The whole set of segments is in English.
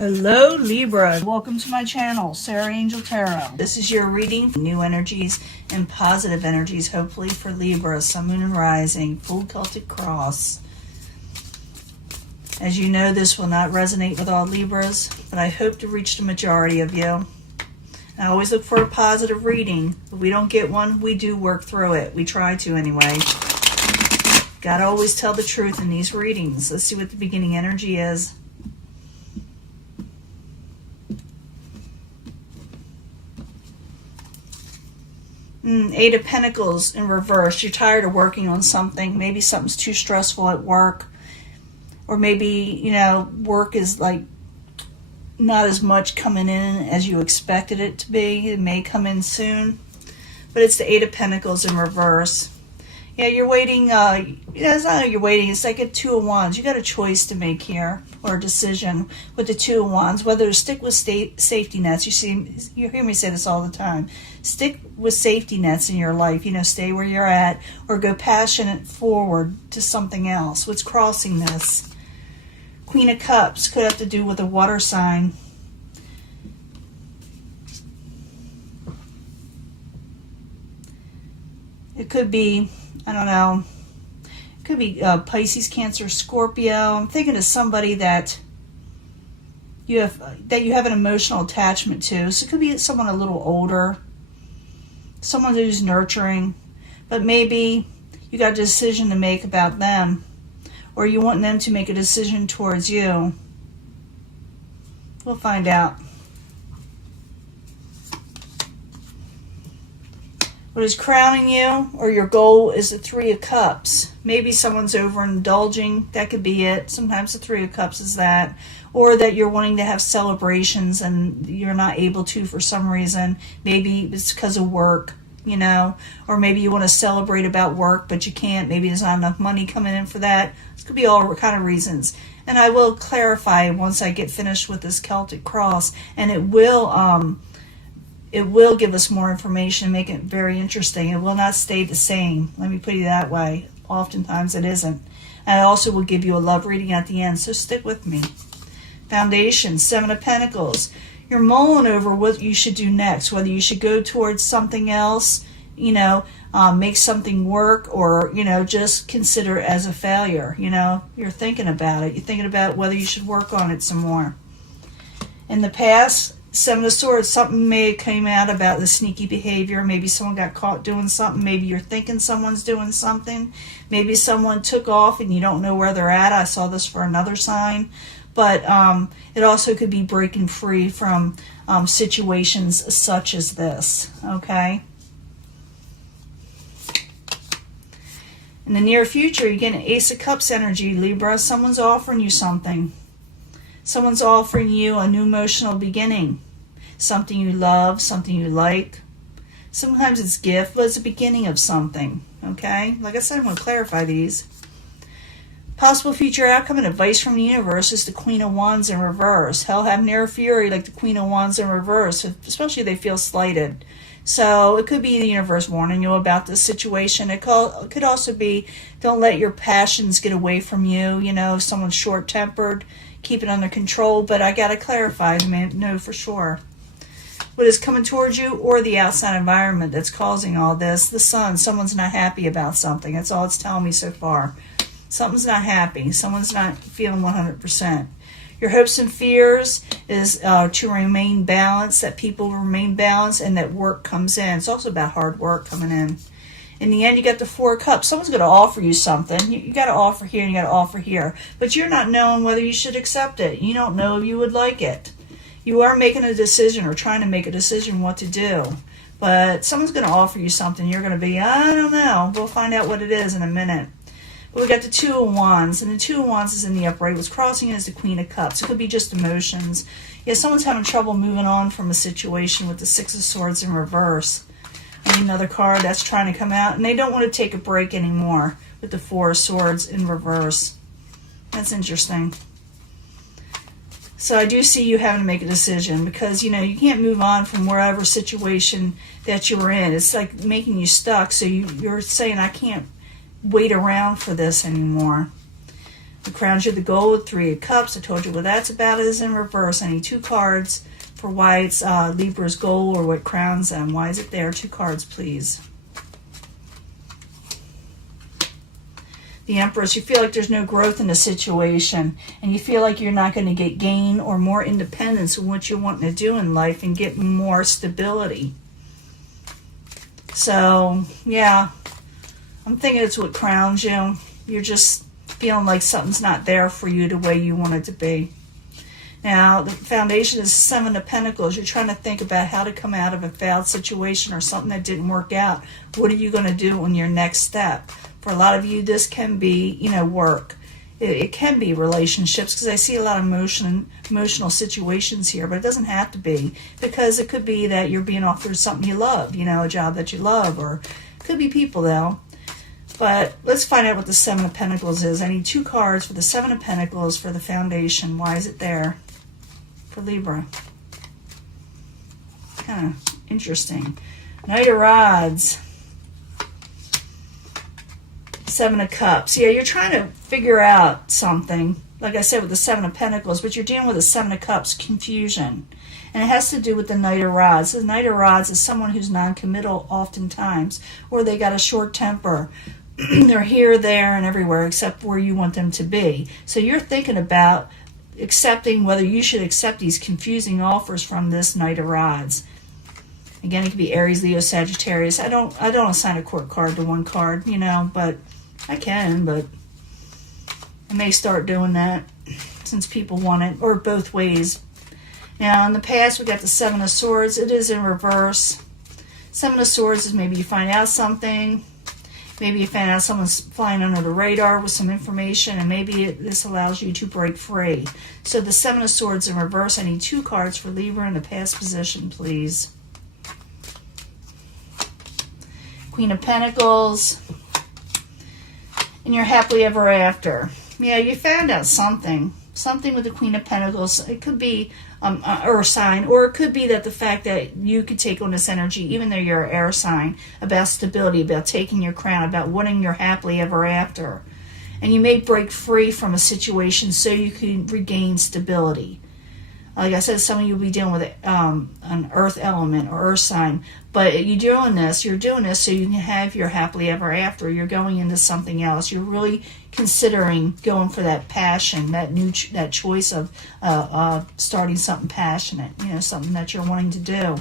Hello Libra, welcome to my channel, Sarah Angel Tarot. This is your reading, new energies and positive energies, hopefully for Libra, Sun, Moon, and Rising, full Celtic cross. As you know, this will not resonate with all Libras, but I hope to reach the majority of you. I always look for a positive reading. If we don't get one, we do work through it. We try to anyway. Gotta always tell the truth in these readings. Let's see what the beginning energy is. Eight of Pentacles in reverse. You're tired of working on something. Maybe something's too stressful at work. Or maybe, work is like not as much coming in as you expected it to be. It may come in soon. But it's the Eight of Pentacles in reverse. Yeah, you're waiting. It's not like you're waiting. It's like a Two of Wands. You got a choice to make here, or a decision with the Two of Wands. Whether to stick with safety nets. You hear me say this all the time. Stick with safety nets in your life. Stay where you're at, or go passionate forward to something else. What's crossing this? Queen of Cups could have to do with a water sign. It could be, I don't know, it could be Pisces, Cancer, Scorpio. I'm thinking of somebody that you have an emotional attachment to. So it could be someone a little older, someone who's nurturing, but maybe you got a decision to make about them, or you want them to make a decision towards you. We'll find out. What is crowning you, or your goal, is the Three of Cups. Maybe someone's overindulging. That could be it. Sometimes the Three of Cups is that. Or that you're wanting to have celebrations and you're not able to for some reason. Maybe it's because of work, Or maybe you want to celebrate about work, but you can't. Maybe there's not enough money coming in for that. This could be all kind of reasons. And I will clarify once I get finished with this Celtic cross. And it will give us more information and make it very interesting. It will not stay the same. Let me put it that way. Oftentimes it isn't. And I also will give you a love reading at the end, so stick with me. Foundation, Seven of Pentacles. You're mulling over what you should do next, whether you should go towards something else, make something work, or, just consider it as a failure. You're thinking about it. You're thinking about whether you should work on it some more. In the past, Seven of Swords, something may have came out about the sneaky behavior. Maybe someone got caught doing something. Maybe you're thinking someone's doing something. Maybe someone took off and you don't know where they're at. I saw this for another sign. But it also could be breaking free from situations such as this. Okay? In the near future, you get an Ace of Cups energy, Libra. Someone's offering you something. Someone's offering you a new emotional beginning. Something you love, something you like. Sometimes it's gift, but it's the beginning of something. Okay? Like I said, I'm going to clarify these. Possible future outcome and advice from the universe is the Queen of Wands in reverse. Hell, have near fury like the Queen of Wands in reverse, especially if they feel slighted. So it could be the universe warning you about this situation. It could also be, don't let your passions get away from you. If someone's short-tempered, keep it under control. But I got to clarify to know for sure. What is coming towards you, or the outside environment that's causing all this. The Sun, someone's not happy about something. That's all it's telling me so far. Something's not happy. Someone's not feeling 100%. Your hopes and fears is to remain balanced, that people remain balanced, and that work comes in. It's also about hard work coming in. In the end, you got the Four of Cups. Someone's going to offer you something. You got to offer here and you got to offer here. But you're not knowing whether you should accept it. You don't know if you would like it. You are making a decision, or trying to make a decision what to do. But someone's going to offer you something. You're going to be, I don't know. We'll find out what it is in a minute. But we got the Two of Wands, and the Two of Wands is in the upright. What's crossing it is the Queen of Cups. It could be just emotions. Yeah, someone's having trouble moving on from a situation with the Six of Swords in reverse. And another card that's trying to come out, and they don't want to take a break anymore with the Four of Swords in reverse. That's interesting. So I do see you having to make a decision, because, you can't move on from wherever situation that you were in. It's like making you stuck, so you're saying, I can't wait around for this anymore. The crowns you the gold, 3 of cups. I told you what that's about. It is in reverse. I need 2 cards for why it's Libra's goal or what crowns them. Why is it there? 2 cards, please. The Empress, you feel like there's no growth in the situation, and you feel like you're not going to get gain or more independence in what you're wanting to do in life and get more stability. So, yeah, I'm thinking it's what crowns you. You're just feeling like something's not there for you the way you want it to be. Now, the foundation is 7 of Pentacles. You're trying to think about how to come out of a failed situation or something that didn't work out. What are you going to do on your next step? For a lot of you, this can be, work. It can be relationships, because I see a lot of emotional situations here, but it doesn't have to be, because it could be that you're being offered something you love, a job that you love, or it could be people, though. But let's find out what the 7 of Pentacles is. I need 2 cards for the 7 of Pentacles for the foundation. Why is it there for Libra? Kind of interesting. Knight of Rods. 7 of Cups. Yeah, you're trying to figure out something, like I said, with the 7 of Pentacles, but you're dealing with the 7 of Cups, confusion. And it has to do with the Knight of Rods. The Knight of Rods is someone who's non-committal oftentimes, or they got a short temper. They're here, there, and everywhere except where you want them to be. So you're thinking about accepting whether you should accept these confusing offers from this Knight of Rods. Again, it could be Aries, Leo, Sagittarius. I don't assign a court card to one card, but I can, but I may start doing that since people want it, or both ways. Now, in the past, we got the 7 of Swords. It is in reverse. 7 of Swords is maybe you find out something. Maybe you find out someone's flying under the radar with some information, and maybe this allows you to break free. So the 7 of Swords in reverse. I need 2 cards for Libra in the past position, please. Queen of Pentacles. And you're happily ever after. Yeah, you found out something. Something with the Queen of Pentacles. It could be or a sign, or it could be that the fact that you could take on this energy, even though you're an air sign, about stability, about taking your crown, about wanting your happily ever after. And you may break free from a situation so you can regain stability. Like I said, some of you will be dealing with an earth element or earth sign, but you're doing this so you can have your happily ever after. You're going into something else. You're really considering going for that passion, that choice of starting something passionate, something that you're wanting to do.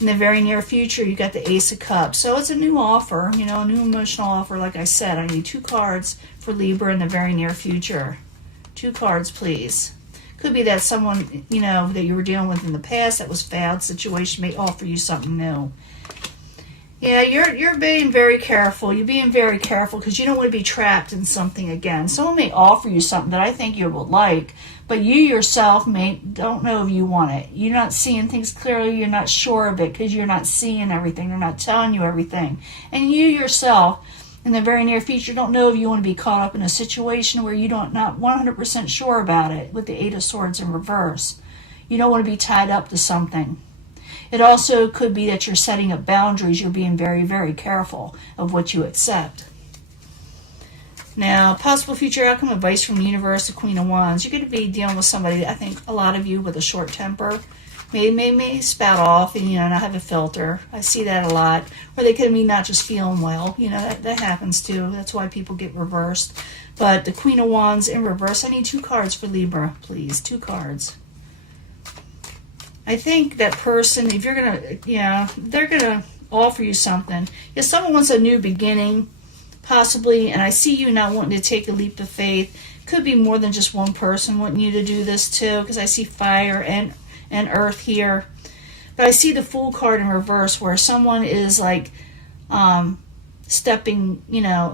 In the very near future, you got the Ace of Cups. So it's a new offer, a new emotional offer. Like I said, I need 2 cards for Libra in the very near future. 2 cards, please. Could be that someone, that you were dealing with in the past that was failed situation may offer you something new. Yeah, you're being very careful. You're being very careful because you don't want to be trapped in something again. Someone may offer you something that I think you would like, but you yourself don't know if you want it. You're not seeing things clearly. You're not sure of it because you're not seeing everything. They're not telling you everything. And you yourself, in the very near future, don't know if you want to be caught up in a situation where you not 100% sure about it with the 8 of Swords in reverse. You don't want to be tied up to something. It also could be that you're setting up boundaries. You're being very, very careful of what you accept. Now, possible future outcome advice from the universe, the Queen of Wands. You're going to be dealing with somebody, I think, a lot of you with a short temper. May spout off and, not have a filter. I see that a lot. Or they could be not just feeling well. That happens too. That's why people get reversed. But the Queen of Wands in reverse. I need 2 cards for Libra, please. 2 cards. I think that person, if you're going to, they're going to offer you something. If someone wants a new beginning, possibly, and I see you not wanting to take a leap of faith. Could be more than just one person wanting you to do this too, because I see fire and earth here. But I see the Fool card in reverse where someone is like stepping,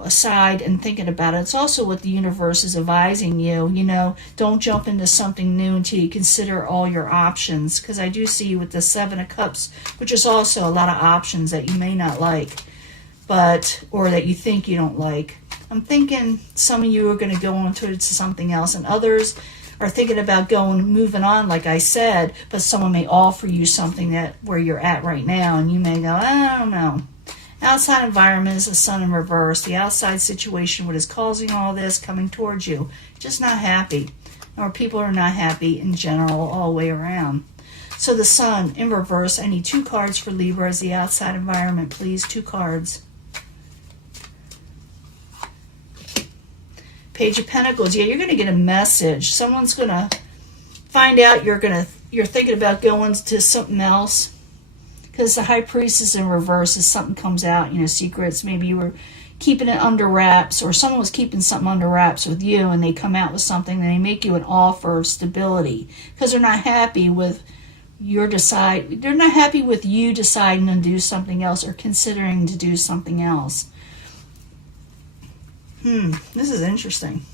aside and thinking about it. It's also what the universe is advising you, don't jump into something new until you consider all your options. Because I do see you with the 7 of Cups, which is also a lot of options that you may not like, or that you think you don't like. I'm thinking some of you are going to go on to something else, and others are thinking about moving on, like I said, but someone may offer you something where you're at right now, and you may go, I don't know. Outside environment is the sun in reverse. The outside situation, what is causing all this, coming towards you. Just not happy. Or people are not happy in general all the way around. So the sun in reverse, I need 2 cards for Libra as the outside environment, please. 2 cards. Page of Pentacles. Yeah, you're going to get a message. Someone's going to find out you're thinking about going to something else. Because the High Priestess in reverse is something comes out, secrets. Maybe you were keeping it under wraps, or someone was keeping something under wraps with you, and they come out with something, and they make you an offer of stability because they're not happy with they're not happy with you deciding to do something else or considering to do something else. This is interesting.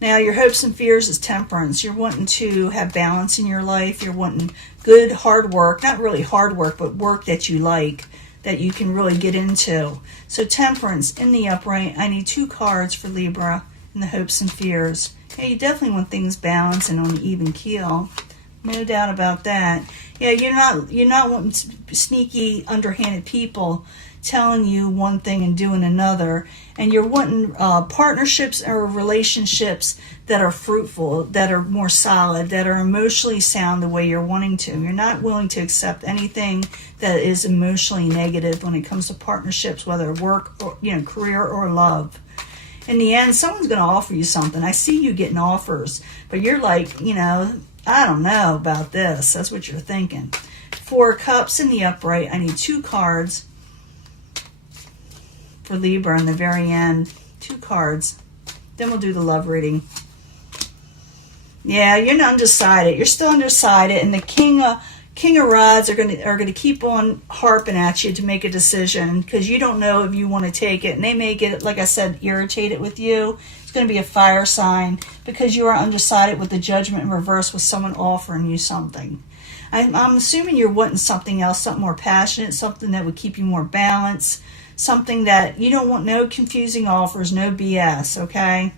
Now, your hopes and fears is Temperance. You're wanting to have balance in your life. You're wanting good, hard work. Not really hard work, but work that you like, that you can really get into. So Temperance in the upright. I need 2 cards for Libra in the hopes and fears. Yeah, you definitely want things balanced and on an even keel. No doubt about that. Yeah, you're not wanting sneaky, underhanded people telling you one thing and doing another, and you're wanting partnerships or relationships that are fruitful, that are more solid, that are emotionally sound the way you're wanting to. You're not willing to accept anything that is emotionally negative when it comes to partnerships, whether work or career or love. In the end, someone's going to offer you something. I see you getting offers, but you're like, I don't know about this. That's what you're thinking. 4 Cups in the upright. I need 2 cards for Libra in the very end. 2 cards. Then we'll do the love reading. Yeah, you're undecided. You're still undecided, and the King of Rods are going to keep on harping at you to make a decision because you don't know if you want to take it, and they may get, like I said, irritated with you. It's going to be a fire sign because you are undecided with the Judgment in reverse with someone offering you something. I'm assuming you're wanting something else, something more passionate, something that would keep you more balanced, something that you don't want. No confusing offers, no BS, okay?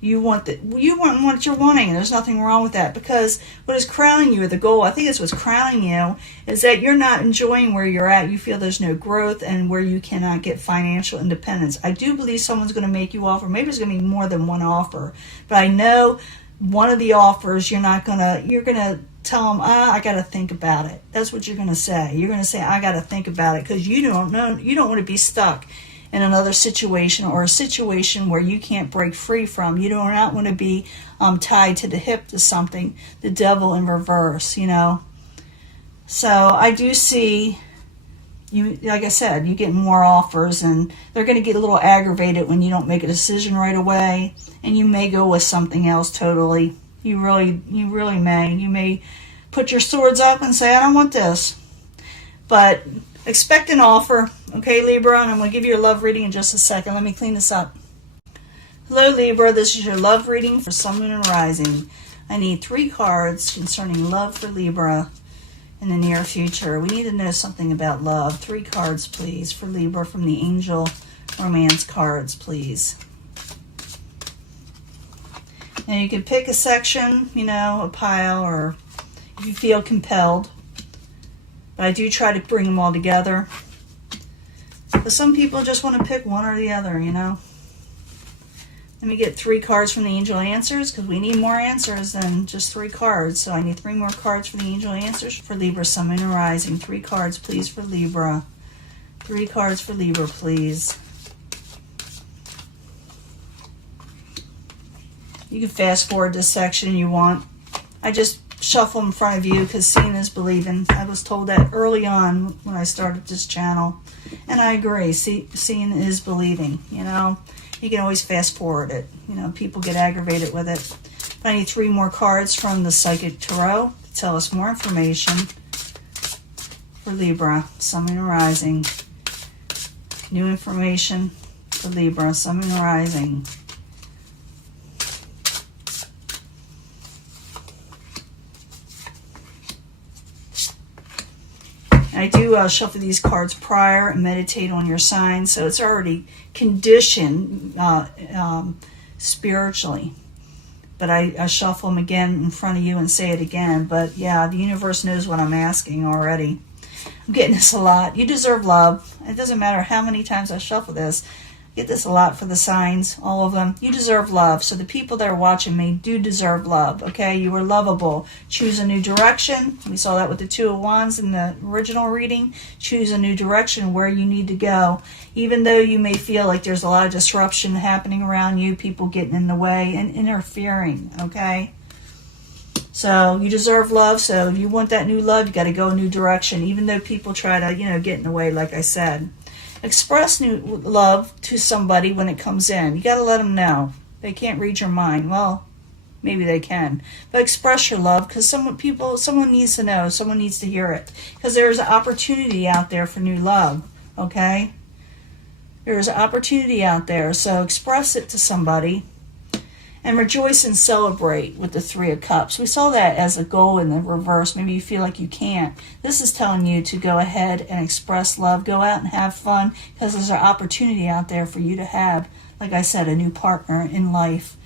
You want what you're wanting, and there's nothing wrong with that, because what is crowning you, or the goal, I think is what's crowning you, is that you're not enjoying where you're at. You feel there's no growth and where you cannot get financial independence. I do believe someone's going to make you offer. Maybe there's going to be more than one offer, but I know one of the offers you're going to tell them, I got to think about it. That's what you're going to say. You're going to say, I got to think about it, because you don't want to be stuck in another situation, or a situation where you can't break free from. You do not want to be tied to the hip to something, the devil in reverse, So I do see you, like I said, you get more offers, and they're going to get a little aggravated when you don't make a decision right away, and you may go with something else totally. You really may. You may put your swords up and say, I don't want this. But expect an offer, okay, Libra? And I'm going to give you your love reading in just a second. Let me clean this up. Hello, Libra. This is your love reading for Sun, Moon, and Rising. I need 3 cards concerning love for Libra in the near future. We need to know something about love. 3 cards, please, for Libra from the Angel Romance cards, please. Now, you can pick a section, a pile, or if you feel compelled. But I do try to bring them all together. But some people just want to pick one or the other, Let me get 3 cards from the Angel Answers, because we need more answers than just 3 cards. So I need 3 more cards from the Angel Answers for Libra, Sun, Moon, and Rising. 3 cards, please, for Libra. 3 cards for Libra, please. You can fast forward this section if you want. I just shuffle in front of you because seeing is believing. I was told that early on when I started this channel, and I agree. Seeing is believing. You can always fast forward it. People get aggravated with it. But I need 3 more cards from the Psychic Tarot to tell us more information for Libra, Sun, Moon, and Rising. New information for Libra, Sun, Moon, and Rising. I do shuffle these cards prior and meditate on your sign, so it's already conditioned spiritually. But I shuffle them again in front of you and say it again. But yeah, the universe knows what I'm asking already. I'm getting this a lot. You deserve love. It doesn't matter how many times I shuffle this. I get this a lot for the signs, all of them. You deserve love. So the people that are watching me do deserve love, okay? You are lovable. Choose a new direction. We saw that with the Two of Wands in the original reading. Choose a new direction where you need to go. Even though you may feel like there's a lot of disruption happening around you, people getting in the way and interfering, okay? So you deserve love. So if you want that new love, you got to go a new direction, even though people try to, get in the way, like I said. Express new love to somebody when it comes in. You got to let them know. They can't read your mind. Well, maybe they can. But express your love, because someone needs to know. Someone needs to hear it. Because there's an opportunity out there for new love, okay? There's an opportunity out there. So express it to somebody. And rejoice and celebrate with the Three of Cups. We saw that as a goal in the reverse. Maybe you feel like you can't. This is telling you to go ahead and express love. Go out and have fun, because there's an opportunity out there for you to have, like I said, a new partner in life.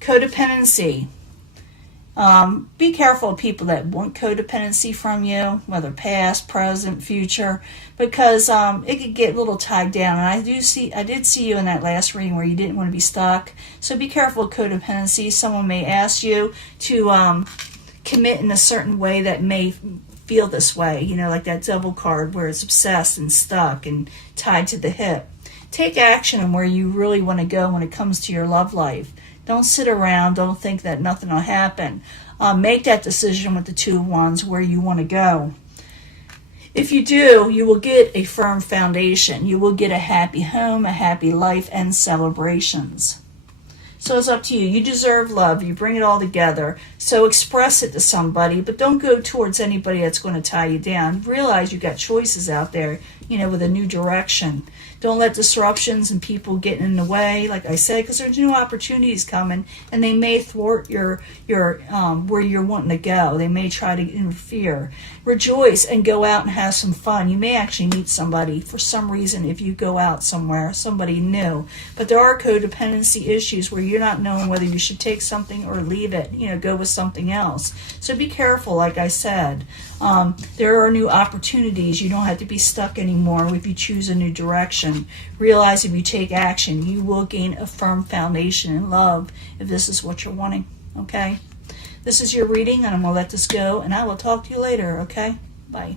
Codependency. Be careful of people that want codependency from you, whether past, present, future, because it could get a little tied down. And I did see you in that last reading where you didn't want to be stuck. So be careful of codependency. Someone may ask you to commit in a certain way that may feel this way, like that Devil card where it's obsessed and stuck and tied to the hip. Take action on where you really want to go when it comes to your love life. Don't sit around. Don't think that nothing will happen. Make that decision with the Two of Wands where you want to go. If you do, you will get a firm foundation. You will get a happy home, a happy life, and celebrations. So it's up to you. You deserve love. You bring it all together. So express it to somebody, but don't go towards anybody that's going to tie you down. Realize you got choices out there, with a new direction. Don't let disruptions and people get in the way, like I said, because there's new opportunities coming, and they may thwart your where you're wanting to go. They may try to interfere. Rejoice and go out and have some fun. You may actually meet somebody for some reason if you go out somewhere, somebody new. But there are codependency issues where you're not knowing whether you should take something or leave it, go with something else. So be careful, like I said. There are new opportunities. You don't have to be stuck anymore if you choose a new direction. Realize if you take action, you will gain a firm foundation in love if this is what you're wanting, okay? This is your reading, and I'm going to let this go, and I will talk to you later, okay? Bye.